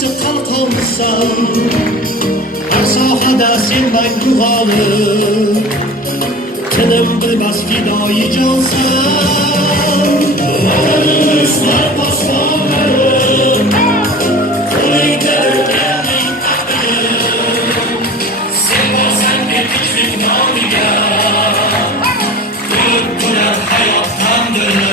yaxshi qalqonsan, har sohada sen baytug'olib, tinim bilmas fidoyi jonsan. Vatanimizlar posbonlari, qo'lingda o'tganning taqdiri, sen borsan tinchlik nomiga, ko'p bo'lar hayot ta'mdiri.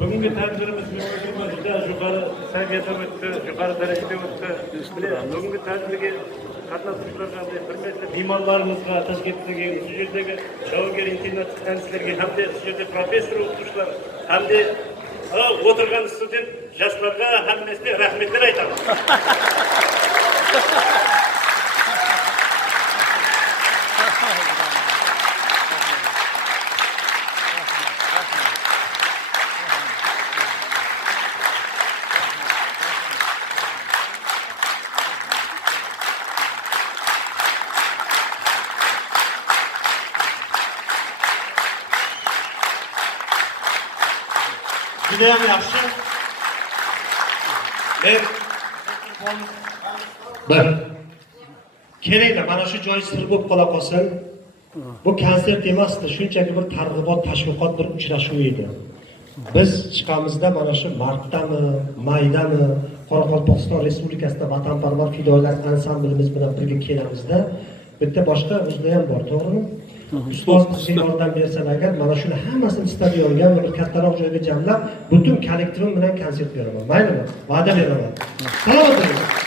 Bugungi tadbirimiz juda yuqori saviyada o'tdi, yuqori darajada o'tdi. Bugungi tadbirga qatnashuvchilarga, bir nechta bemorlarimizga, Toshkentdagi, shu yerdagi javobgar internat stansiyalarga hamda shu yerda professor o'qituvchilar hamda o'tirgan student yoshlarga hammasiga rahmatlar aytaman. Judayam yaxshi. Bir kerakda mana shu joy sir bo'lib qola qolsin. Bu konsert emasdi, shunchaki bir targ'ibot, tashviqot bir uchrashuv edi. Biz chiqamizda mana shu martdami, maydami Qoraqalpog'iston Respublikasida vatanparvar fidoyilar ansamblimiz bilan birga kelamizda. Bitta boshqa o'zida ham bor, to'g'rimi? Ustoz bizga yordam bersalar agar mana shuni hammasini stadionga va bir kattaroq joyga jamlab, butun kollektivim bilan konsert beraman. Maylimi? Va'da beraman. Salomat bo'ling.